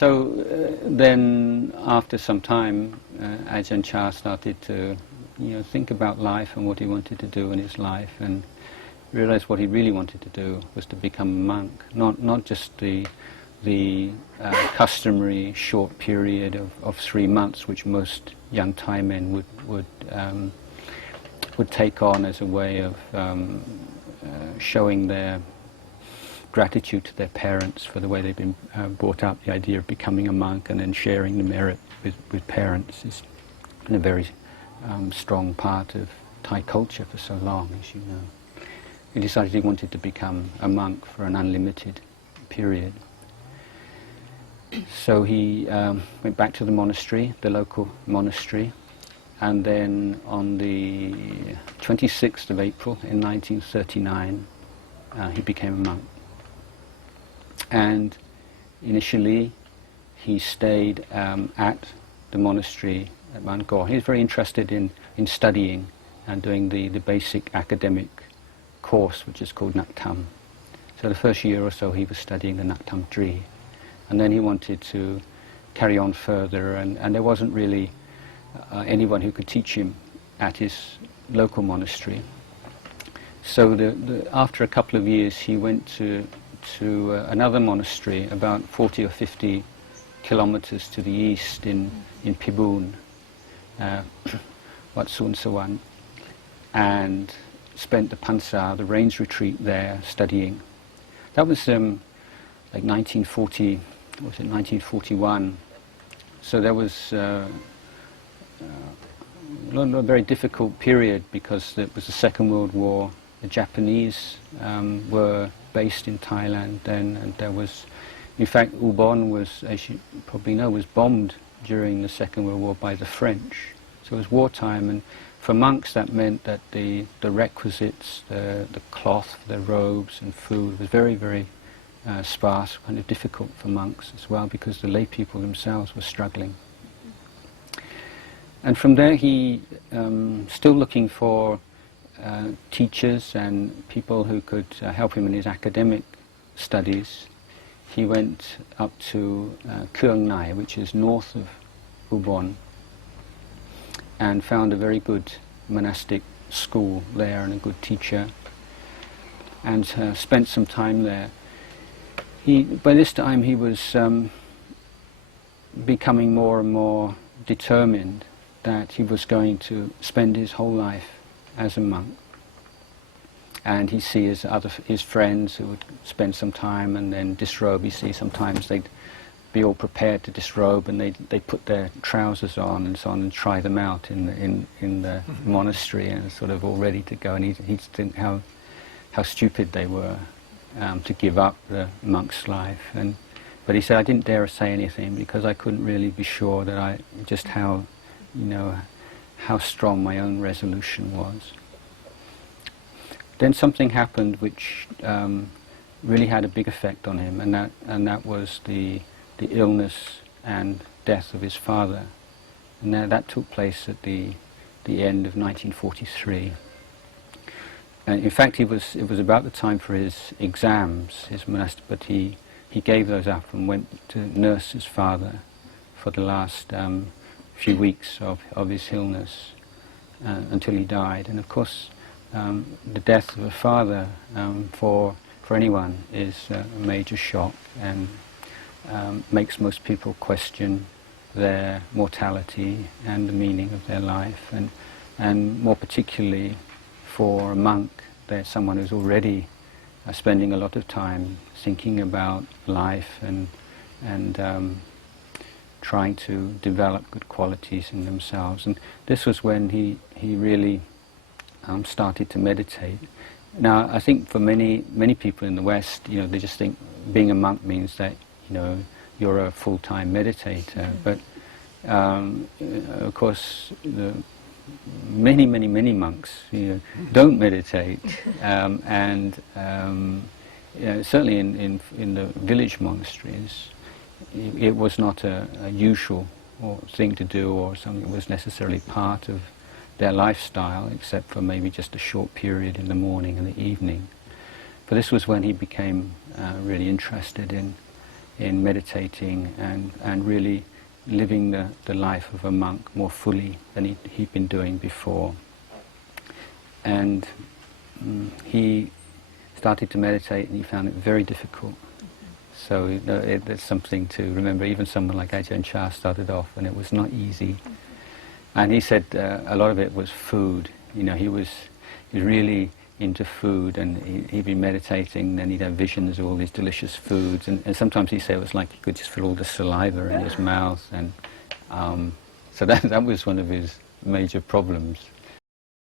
Then, after some time, Ajahn Chah started to, think about life and what he wanted to do in his life, and realized what he really wanted to do was to become a monk, not just the customary short period of 3 months, which most young Thai men would take on as a way of showing their gratitude to their parents for the way they've been brought up. The idea of becoming a monk and then sharing the merit with parents is a very strong part of Thai culture for so long, as you know. He decided he wanted to become a monk for an unlimited period. So he went back to the monastery, the local monastery, and then on the 26th of April in 1939 he became a monk. And initially he stayed at the monastery at Monkhood. He was very interested in studying and doing the basic academic course, which is called Naktam. So the first year or so he was studying the Naktam tree, and then he wanted to carry on further, and there wasn't really anyone who could teach him at his local monastery. So after a couple of years he went to another monastery about 40 or 50 kilometers to the east in Pibun, Wat Sun Sawan, and spent the Pansa, the rains retreat there, studying. That was like 1940, was it 1941? So there was a very difficult period because it was the Second World War. The Japanese were based in Thailand then, and there was, in fact, Ubon was, as you probably know, was bombed during the Second World War by the French. So it was wartime, and for monks that meant that the requisites, the cloth, the robes and food was very, very sparse, kind of difficult for monks as well, because the lay people themselves were struggling. And from there he, still looking for teachers and people who could help him in his academic studies, he went up to Kuang Nai, which is north of Ubon, and found a very good monastic school there and a good teacher, and spent some time there. By this time he was becoming more and more determined that he was going to spend his whole life as a monk. And he sees his friends who would spend some time and then disrobe. You see, sometimes they'd be all prepared to disrobe, and they'd put their trousers on and so on and try them out in the monastery, and sort of all ready to go. And he'd think how stupid they were to give up the monk's life. But he said, I didn't dare say anything because I couldn't really be sure that just how strong my own resolution was. Then something happened which really had a big effect on him, and that was the illness and death of his father. And that took place at the end of 1943. And in fact, it was about the time for his exams, his monastic, but he gave those up and went to nurse his father for the last few weeks of his illness until he died. And of course, the death of a father for anyone is a major shock, and makes most people question their mortality and the meaning of their life, and more particularly for a monk, there's someone who's already spending a lot of time thinking about life and trying to develop good qualities in themselves. And this was when he really started to meditate. Now, I think for many people in the West, they just think being a monk means that you're a full-time meditator. But of course, many monks don't meditate, and certainly in the village monasteries, it was not a usual thing to do, or something that was necessarily part of their lifestyle, except for maybe just a short period in the morning and the evening. But this was when he became really interested in in meditating and really living the life of a monk more fully than he'd been doing before. And he started to meditate and he found it very difficult. So there's something to remember. Even someone like Ajahn Chah started off and it was not easy. And he said a lot of it was food. He was really into food, and he'd be meditating, then he'd have visions of all these delicious foods, and sometimes he said it was like he could just feel all the saliva in his mouth, and so that was one of his major problems.